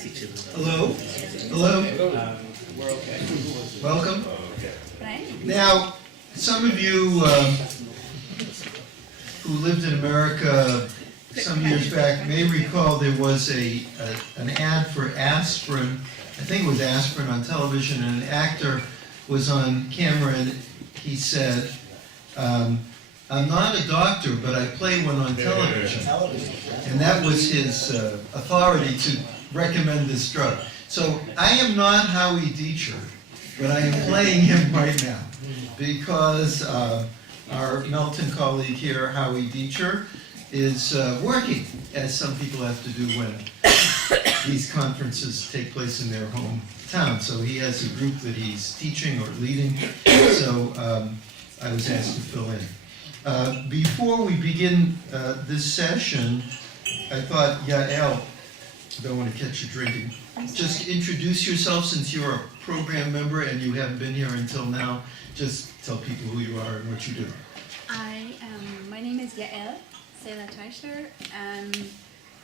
Hello. Hello. We're okay. Welcome. Right. Now, some of you who lived in America some years back may recall there was an ad for aspirin. I think it was aspirin on television, and an actor was on camera and he said, I'm not a doctor, but I play one on television. And that was his authority to recommend this drug. So I am not Howie Deacher, but I am playing him right now because our Melton colleague here, Howie Deacher, is working, as some people have to do when these conferences take place in their hometown. So he has a group that he's teaching or leading, so I was asked to fill in. Before we begin this session, I thought, Yael, don't want to catch you drinking. Just introduce yourself, since you're a program member and you haven't been here until now. Just tell people who you are and what you do. My name is Yael Sela-Teichler. I'm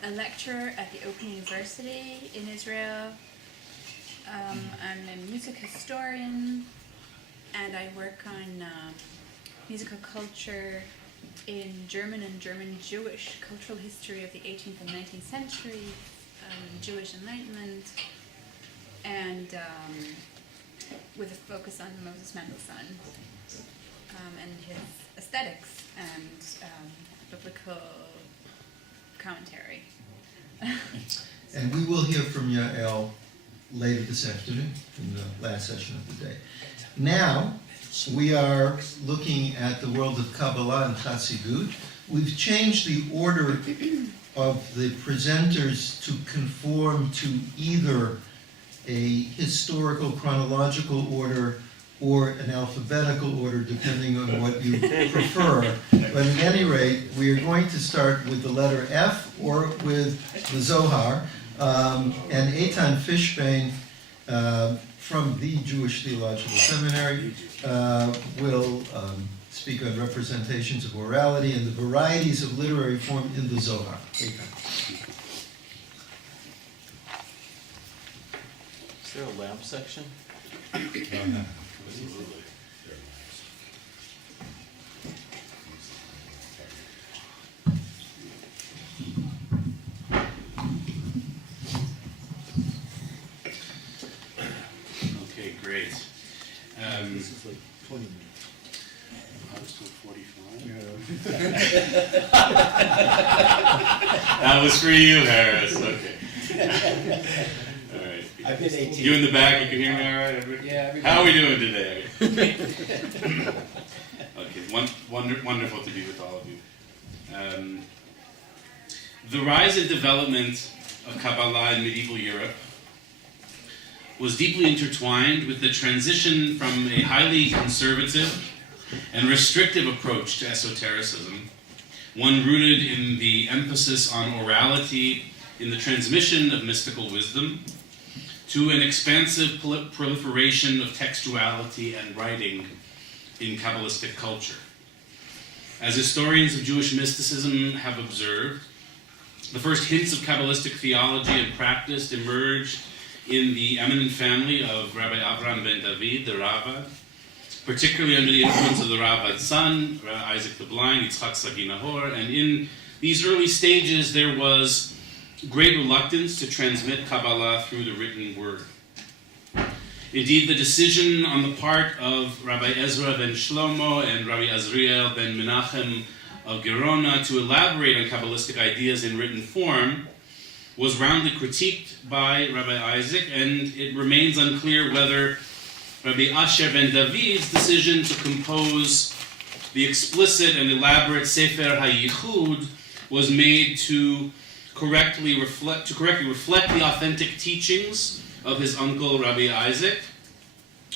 a lecturer at the Open University in Israel. I'm a music historian, and I work on musical culture in German and German Jewish cultural history of the 18th and 19th century, Jewish Enlightenment, and with a focus on Moses Mendelssohn and his aesthetics and biblical commentary. And we will hear from Yael later this afternoon, in the last session of the day. Now, we are looking at the world of Kabbalah and Chassidut. We've changed the order of the presenters to conform to either a historical chronological order or an alphabetical order, depending on what you prefer. But at any rate, we are going to start with the letter F or with the Zohar. And Eitan Fishbane from the Jewish Theological Seminary will speak on representations of orality and the varieties of literary form in the Zohar. Eitan. Is there a lamp section? Okay, great. This is like 20 minutes. I was told 45. That was for you, Harris. Okay. All right. I've been 18. You in the back, you can hear me all right? Everybody? Yeah. How are we doing today? Okay, wonderful to be with all of you. The rise and development of Kabbalah in medieval Europe was deeply intertwined with the transition from a highly conservative and restrictive approach to esotericism, one rooted in the emphasis on orality in the transmission of mystical wisdom, to an expansive proliferation of textuality and writing in Kabbalistic culture. As historians of Jewish mysticism have observed, the first hints of Kabbalistic theology and practice emerged in the eminent family of Rabbi Avraham ben David, the Ravad, particularly under the influence of the Ravad's son, Rabbi Isaac the Blind, Yitzchak Sagi Nahor, and in these early stages there was great reluctance to transmit Kabbalah through the written word. Indeed, the decision on the part of Rabbi Ezra ben Shlomo and Rabbi Azriel ben Menachem of Gerona to elaborate on Kabbalistic ideas in written form was roundly critiqued by Rabbi Isaac, and it remains unclear whether Rabbi Asher ben David's decision to compose the explicit and elaborate Sefer HaYichud was made to correctly reflect the authentic teachings of his uncle Rabbi Isaac,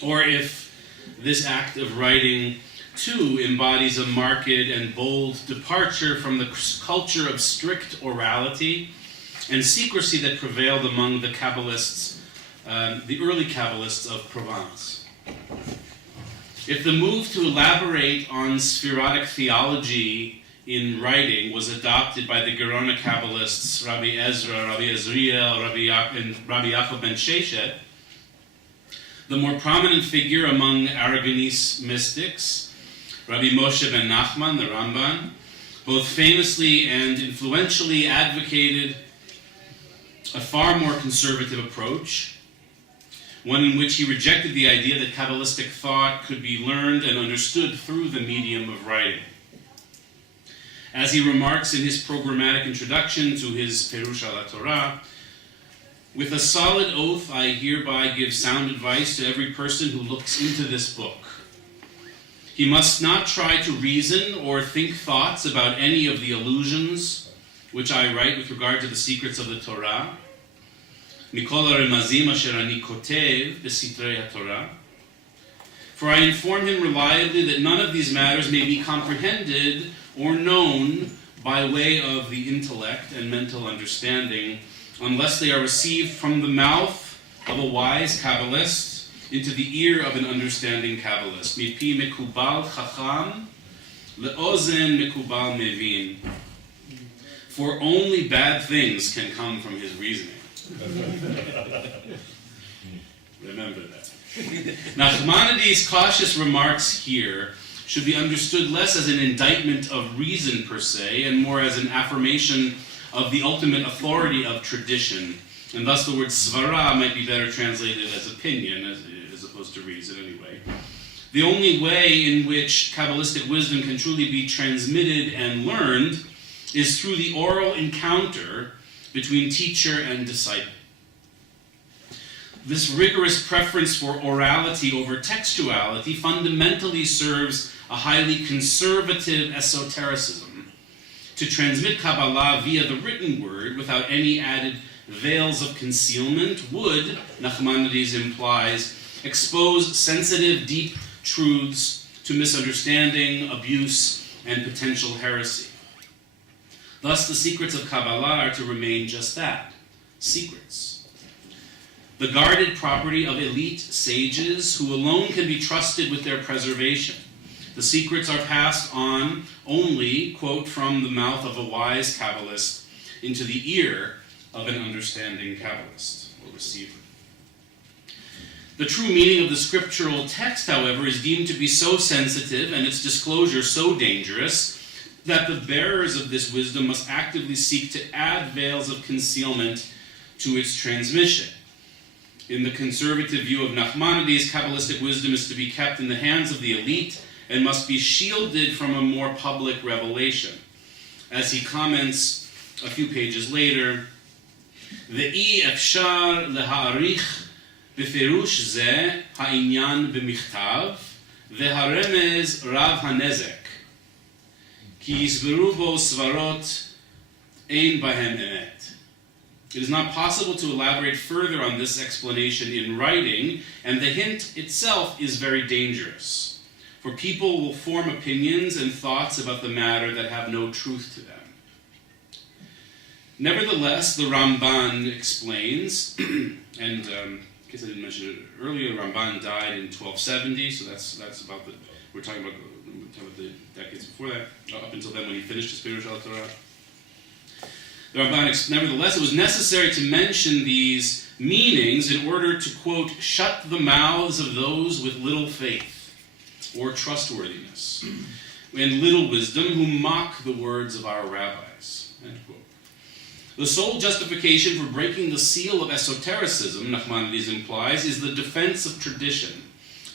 or if this act of writing too embodies a marked and bold departure from the culture of strict orality and secrecy that prevailed among the Kabbalists, the early Kabbalists of Provence. If the move to elaborate on Sephirotic theology in writing was adopted by the Gerona Kabbalists Rabbi Ezra, Rabbi Ezriel, and Rabbi Yaakov ben Sheshet, the more prominent figure among Aragonese mystics, Rabbi Moshe ben Nachman, the Ramban, both famously and influentially advocated a far more conservative approach, one in which he rejected the idea that Kabbalistic thought could be learned and understood through the medium of writing. As he remarks in his programmatic introduction to his Perush al Torah, with a solid oath I hereby give sound advice to every person who looks into this book. He must not try to reason or think thoughts about any of the allusions which I write with regard to the secrets of the Torah. Mikol haremazim asher ani kotev b'sitrei HaTorah. For I inform him reliably that none of these matters may be comprehended or known by way of the intellect and mental understanding, unless they are received from the mouth of a wise Kabbalist into the ear of an understanding Kabbalist. Mipi mekubal chacham leozen mekubal mevin. For only bad things can come from his reasoning. Remember that. Nachmanides' cautious remarks here should be understood less as an indictment of reason per se, and more as an affirmation of the ultimate authority of tradition. And thus the word svara might be better translated as opinion, as opposed to reason anyway. The only way in which Kabbalistic wisdom can truly be transmitted and learned is through the oral encounter between teacher and disciple. This rigorous preference for orality over textuality fundamentally serves a highly conservative esotericism. To transmit Kabbalah via the written word without any added veils of concealment would, Nachmanides implies, expose sensitive, deep truths to misunderstanding, abuse, and potential heresy. Thus, the secrets of Kabbalah are to remain just that, secrets. The guarded property of elite sages who alone can be trusted with their preservation. The secrets are passed on only, quote, from the mouth of a wise Kabbalist into the ear of an understanding Kabbalist or receiver. The true meaning of the scriptural text, however, is deemed to be so sensitive and its disclosure so dangerous that the bearers of this wisdom must actively seek to add veils of concealment to its transmission. In the conservative view of Nachmanides, Kabbalistic wisdom is to be kept in the hands of the elite and must be shielded from a more public revelation. As he comments a few pages later, Ve'i efshar leharich beferush ze ha'inyan b'michtav ve'haremez rav hanezek ki yisberu bo svarot ein bahem emet. It is not possible to elaborate further on this explanation in writing, and the hint itself is very dangerous. For people will form opinions and thoughts about the matter that have no truth to them. Nevertheless, the Ramban explains, and in case I didn't mention it earlier, Ramban died in 1270, so that's about the, we're talking about the decades before that, up until then when he finished his Perush al Torah. The Ramban, nevertheless, it was necessary to mention these meanings in order to, quote, shut the mouths of those with little faith or trustworthiness and little wisdom who mock the words of our rabbis, end quote. The sole justification for breaking the seal of esotericism, Nachmanides implies, is the defense of tradition,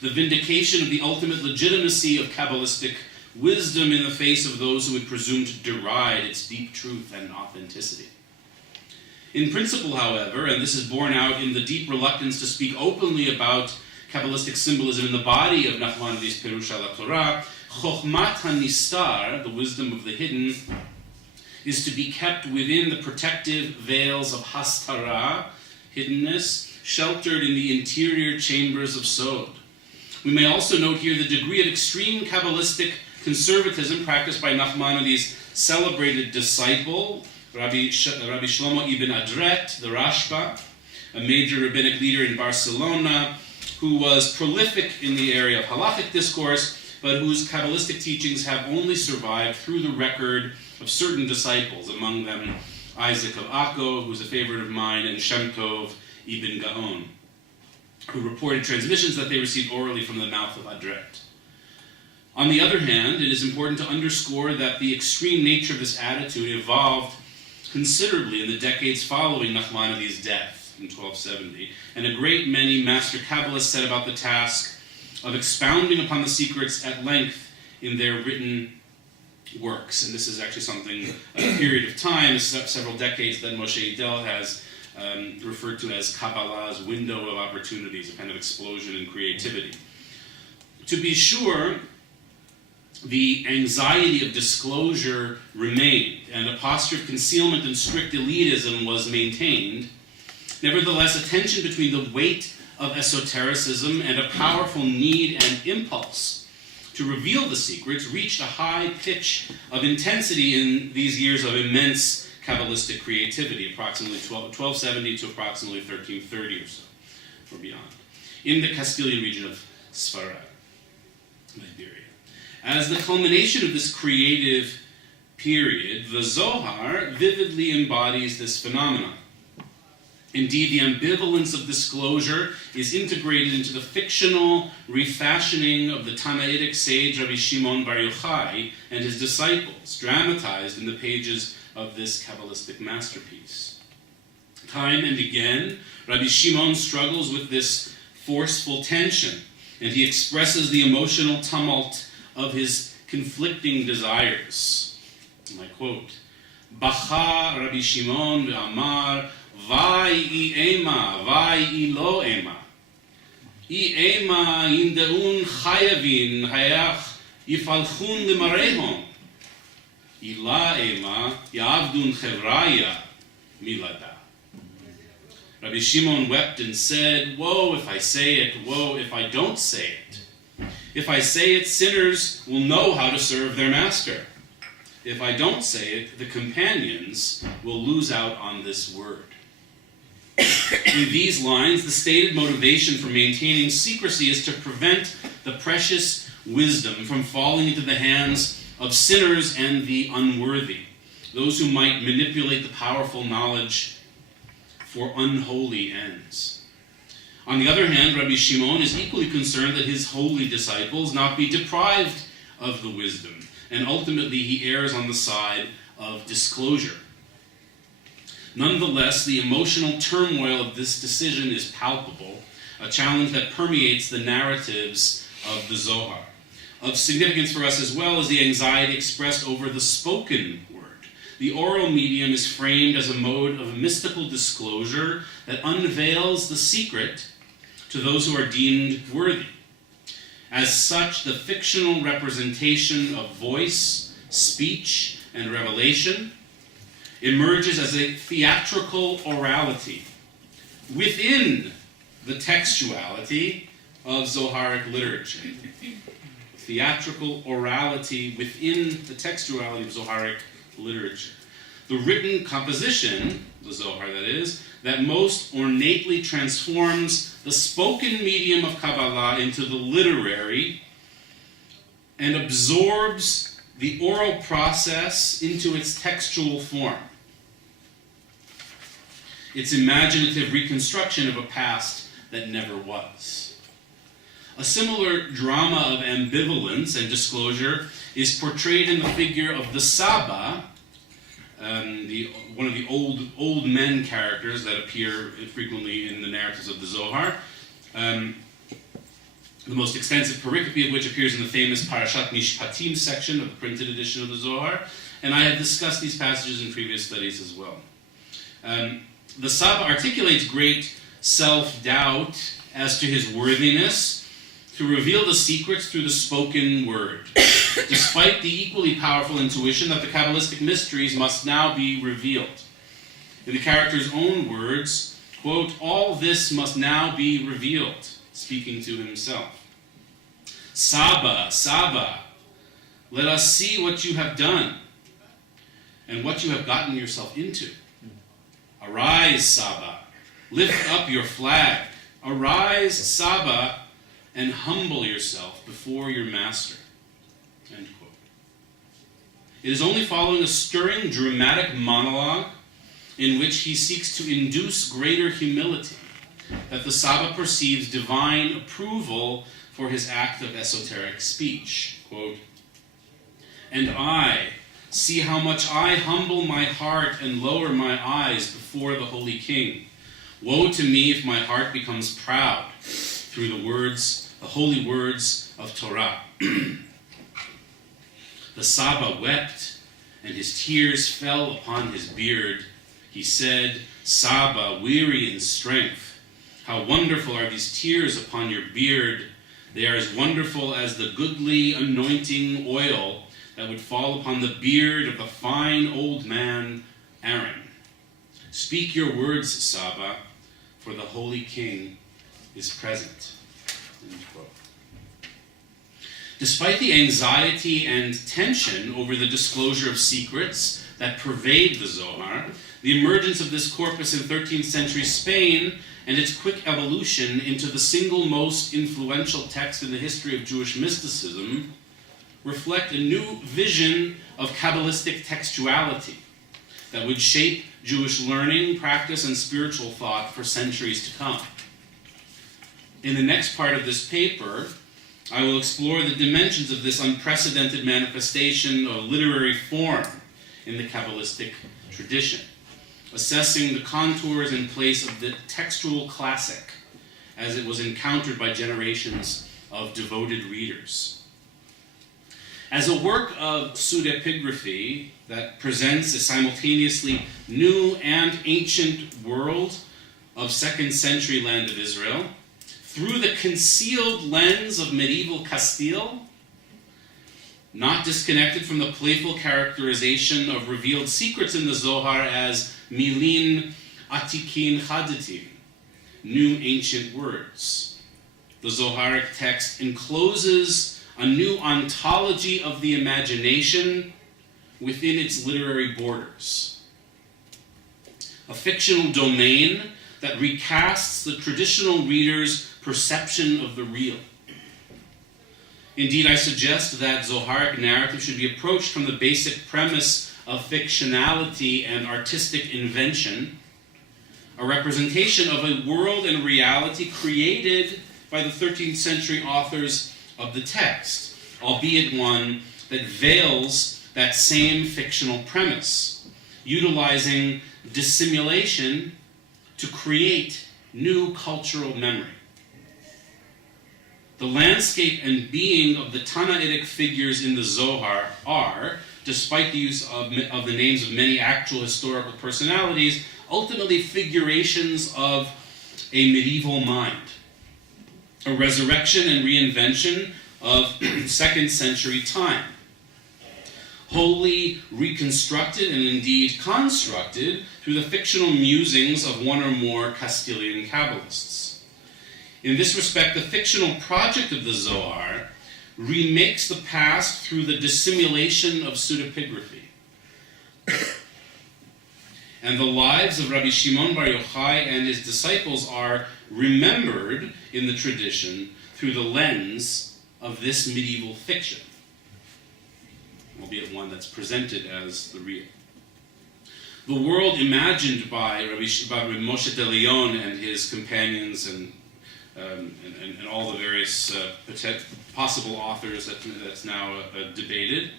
the vindication of the ultimate legitimacy of Kabbalistic wisdom in the face of those who would presume to deride its deep truth and authenticity. In principle, however, and this is borne out in the deep reluctance to speak openly about Kabbalistic symbolism in the body of Nachmanides' Perush al Torah, Chochmat HaNistar, the wisdom of the hidden, is to be kept within the protective veils of Hastara, hiddenness, sheltered in the interior chambers of Sod. We may also note here the degree of extreme Kabbalistic conservatism practiced by Nachmanides' celebrated disciple, Rabbi Shlomo ibn Adret, the Rashba, a major rabbinic leader in Barcelona, who was prolific in the area of halachic discourse, but whose Kabbalistic teachings have only survived through the record of certain disciples, among them Isaac of Akko, who's a favorite of mine, and Shem Tov ibn Gaon, who reported transmissions that they received orally from the mouth of Adret. On the other hand, it is important to underscore that the extreme nature of this attitude evolved considerably in the decades following Nachmanides' death in 1270, and a great many master Kabbalists set about the task of expounding upon the secrets at length in their written works. And this is actually something, a period of time, several decades, that Moshe Idel has referred to as Kabbalah's window of opportunities, a kind of explosion in creativity. To be sure, the anxiety of disclosure remained, and a posture of concealment and strict elitism was maintained. Nevertheless, a tension between the weight of esotericism and a powerful need and impulse to reveal the secrets reached a high pitch of intensity in these years of immense Kabbalistic creativity, approximately 1270 to approximately 1330 or so, or beyond, in the Castilian region of Sfarad, Iberia. As the culmination of this creative period, the Zohar vividly embodies this phenomenon. Indeed, the ambivalence of disclosure is integrated into the fictional refashioning of the Tannaitic sage Rabbi Shimon Bar Yochai and his disciples, dramatized in the pages of this Kabbalistic masterpiece. Time and again, Rabbi Shimon struggles with this forceful tension, and he expresses the emotional tumult of his conflicting desires. And I quote, Bacha Rabbi Shimon ve'amar, Vai I ema, vai I lo ema. I ema indeun chayavin hayach yifalchun limarehon. I la ema yavdun chevraya milada. Rabbi Shimon wept and said, woe if I say it, woe if I don't say it. If I say it, sinners will know how to serve their master. If I don't say it, the companions will lose out on this word. In these lines, the stated motivation for maintaining secrecy is to prevent the precious wisdom from falling into the hands of sinners and the unworthy, those who might manipulate the powerful knowledge for unholy ends. On the other hand, Rabbi Shimon is equally concerned that his holy disciples not be deprived of the wisdom, and ultimately he errs on the side of disclosure. Nonetheless, the emotional turmoil of this decision is palpable, a challenge that permeates the narratives of the Zohar. Of significance for us as well is the anxiety expressed over the spoken word. The oral medium is framed as a mode of mystical disclosure that unveils the secret to those who are deemed worthy. As such, the fictional representation of voice, speech, and revelation emerges as a theatrical orality within the textuality of Zoharic literature. Theatrical orality within the textuality of Zoharic literature. The written composition, the Zohar that is, that most ornately transforms the spoken medium of Kabbalah into the literary and absorbs the oral process into its textual form. Its imaginative reconstruction of a past that never was. A similar drama of ambivalence and disclosure is portrayed in the figure of the Saba, one of the old men characters that appear frequently in the narratives of the Zohar. The most extensive pericope of which appears in the famous Parashat Mishpatim section of the printed edition of the Zohar, and I have discussed these passages in previous studies as well. The Saba articulates great self-doubt as to his worthiness to reveal the secrets through the spoken word, despite the equally powerful intuition that the Kabbalistic mysteries must now be revealed. In the character's own words, quote, all this must now be revealed, speaking to himself. Saba, Saba, let us see what you have done and what you have gotten yourself into. Arise, Saba, lift up your flag. Arise, Saba, and humble yourself before your master. End quote. It is only following a stirring, dramatic monologue in which he seeks to induce greater humility that the Saba perceives divine approval for his act of esoteric speech. Quote, "And I see how much I humble my heart and lower my eyes before the Holy King. Woe to me if my heart becomes proud through the holy words of Torah." The Saba wept, and his tears fell upon his beard. He said, "Saba, weary in strength, how wonderful are these tears upon your beard. They are as wonderful as the goodly anointing oil that would fall upon the beard of the fine old man Aaron. Speak your words, Saba, for the Holy King is present." End quote. Despite the anxiety and tension over the disclosure of secrets that pervade the Zohar, the emergence of this corpus in 13th century Spain and its quick evolution into the single most influential text in the history of Jewish mysticism reflect a new vision of Kabbalistic textuality that would shape Jewish learning, practice, and spiritual thought for centuries to come. In the next part of this paper, I will explore the dimensions of this unprecedented manifestation of literary form in the Kabbalistic tradition, assessing the contours and place of the textual classic as it was encountered by generations of devoted readers. As a work of pseudepigraphy that presents a simultaneously new and ancient world of 2nd century land of Israel, through the concealed lens of medieval Castile, not disconnected from the playful characterization of revealed secrets in the Zohar as milin atikin chadatim, new ancient words. The Zoharic text encloses a new ontology of the imagination within its literary borders, a fictional domain that recasts the traditional reader's perception of the real. Indeed, I suggest that Zoharic narrative should be approached from the basic premise of fictionality and artistic invention, a representation of a world and reality created by the 13th century authors of the text, albeit one that veils that same fictional premise, utilizing dissimulation to create new cultural memory. The landscape and being of the Tanaitic figures in the Zohar are, despite the use of the names of many actual historical personalities, ultimately figurations of a medieval mind, a resurrection and reinvention of 2nd century time, wholly reconstructed and indeed constructed through the fictional musings of one or more Castilian Kabbalists. In this respect, the fictional project of the Zohar remakes the past through the dissimulation of pseudepigraphy. And the lives of Rabbi Shimon Bar Yochai and his disciples are remembered in the tradition through the lens of this medieval fiction, albeit one that's presented as the real. The world imagined by Rabbi Moshe de Leon and his companions and all the various possible authors that's now debated,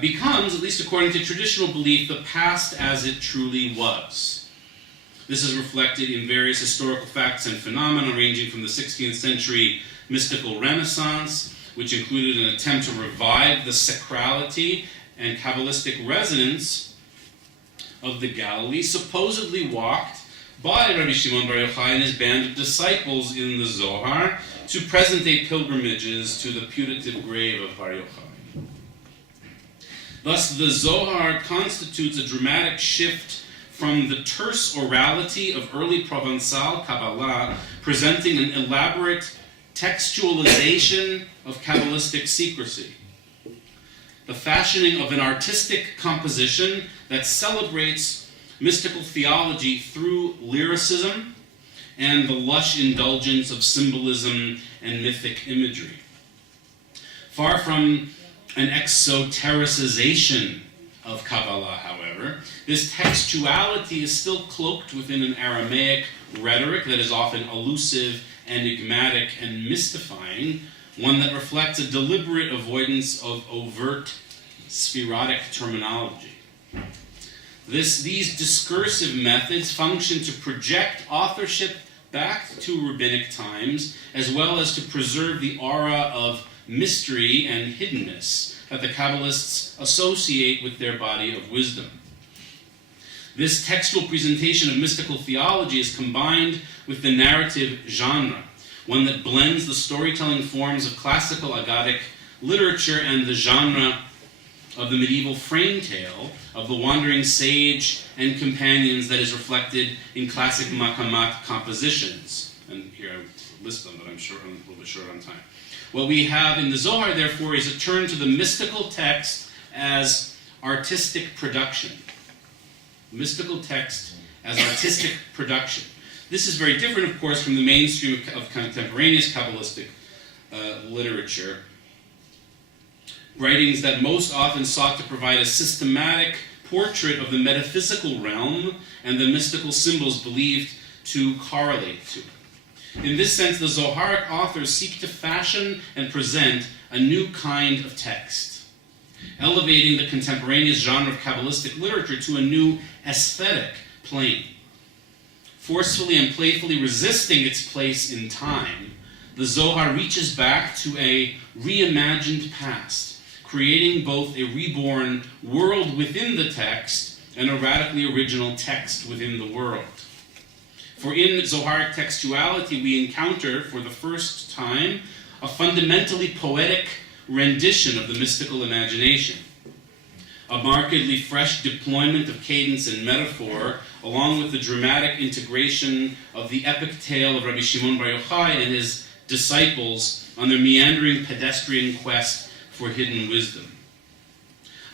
becomes, at least according to traditional belief, the past as it truly was. This is reflected in various historical facts and phenomena ranging from the 16th century mystical Renaissance, which included an attempt to revive the sacrality and Kabbalistic resonance of the Galilee, supposedly walked by Rabbi Shimon Bar Yochai and his band of disciples in the Zohar to present-day pilgrimages to the putative grave of Bar Yochai. Thus, the Zohar constitutes a dramatic shift from the terse orality of early Provençal Kabbalah, presenting an elaborate textualization of Kabbalistic secrecy, the fashioning of an artistic composition that celebrates mystical theology through lyricism and the lush indulgence of symbolism and mythic imagery. Far from an exotericization of Kabbalah, however, this textuality is still cloaked within an Aramaic rhetoric that is often elusive, enigmatic, and mystifying, one that reflects a deliberate avoidance of overt spherotic terminology. These discursive methods function to project authorship back to rabbinic times, as well as to preserve the aura of mystery and hiddenness that the Kabbalists associate with their body of wisdom. This textual presentation of mystical theology is combined with the narrative genre, one that blends the storytelling forms of classical Aggadic literature and the genre of the medieval frame tale of the wandering sage and companions that is reflected in classic Makamat compositions. And here I list them, but I'm a little bit short on time. What we have in the Zohar, therefore, is a turn to the mystical text as artistic production. Mystical text as artistic production. This is very different, of course, from the mainstream of contemporaneous Kabbalistic literature. Writings that most often sought to provide a systematic portrait of the metaphysical realm and the mystical symbols believed to correlate to it. In this sense, the Zoharic authors seek to fashion and present a new kind of text, elevating the contemporaneous genre of Kabbalistic literature to a new aesthetic plane. Forcefully and playfully resisting its place in time, the Zohar reaches back to a reimagined past, creating both a reborn world within the text and a radically original text within the world. For in Zoharic textuality, we encounter, for the first time, a fundamentally poetic rendition of the mystical imagination. A markedly fresh deployment of cadence and metaphor, along with the dramatic integration of the epic tale of Rabbi Shimon Bar Yochai and his disciples on their meandering pedestrian quest for hidden wisdom.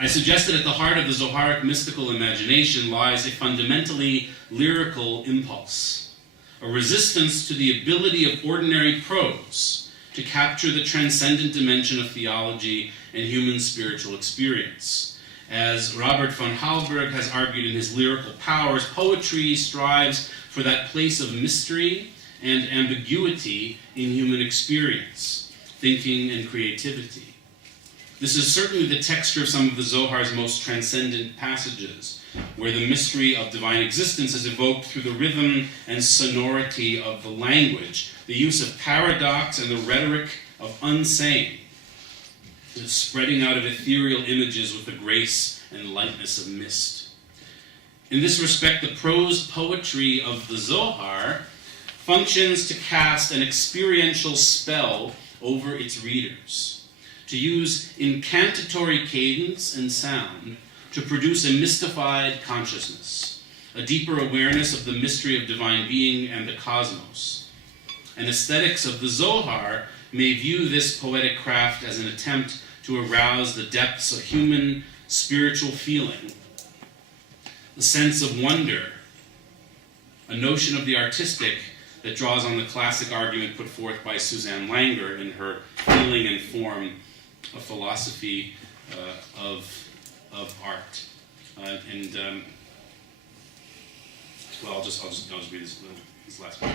I suggest that at the heart of the Zoharic mystical imagination lies a fundamentally lyrical impulse, a resistance to the ability of ordinary prose to capture the transcendent dimension of theology and human spiritual experience. As Robert von Halberg has argued in his Lyrical Powers, poetry strives for that place of mystery and ambiguity in human experience, thinking, and creativity. This is certainly the texture of some of the Zohar's most transcendent passages, where the mystery of divine existence is evoked through the rhythm and sonority of the language, the use of paradox and the rhetoric of unsaying, the spreading out of ethereal images with the grace and lightness of mist. In this respect, the prose poetry of the Zohar functions to cast an experiential spell over its readers, to use incantatory cadence and sound to produce a mystified consciousness, a deeper awareness of the mystery of divine being and the cosmos. And aesthetics of the Zohar may view this poetic craft as an attempt to arouse the depths of human spiritual feeling, the sense of wonder, a notion of the artistic that draws on the classic argument put forth by Suzanne Langer in her Feeling and Form, a philosophy of art. Well, I'll just read this last part.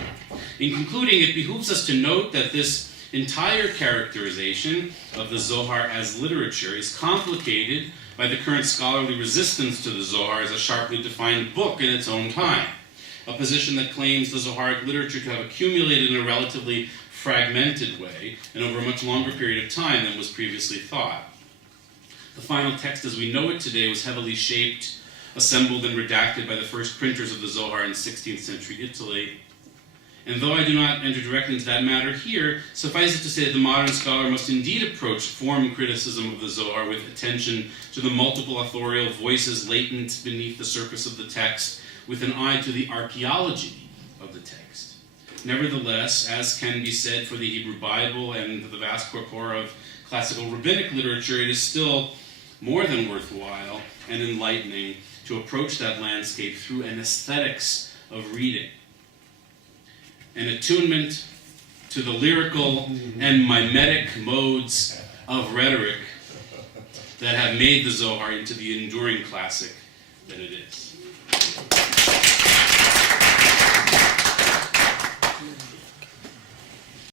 In concluding, it behooves us to note that this entire characterization of the Zohar as literature is complicated by the current scholarly resistance to the Zohar as a sharply defined book in its own time, a position that claims the Zoharic literature to have accumulated in a relatively fragmented way and over a much longer period of time than was previously thought. The final text as we know it today was heavily shaped, assembled, and redacted by the first printers of the Zohar in 16th century Italy. And though I do not enter directly into that matter here, suffice it to say that the modern scholar must indeed approach form criticism of the Zohar with attention to the multiple authorial voices latent beneath the surface of the text, with an eye to the archaeology of the text. Nevertheless, as can be said for the Hebrew Bible and the vast corpora of classical rabbinic literature, it is still more than worthwhile and enlightening to approach that landscape through an aesthetics of reading, an attunement to the lyrical and mimetic modes of rhetoric that have made the Zohar into the enduring classic that it is.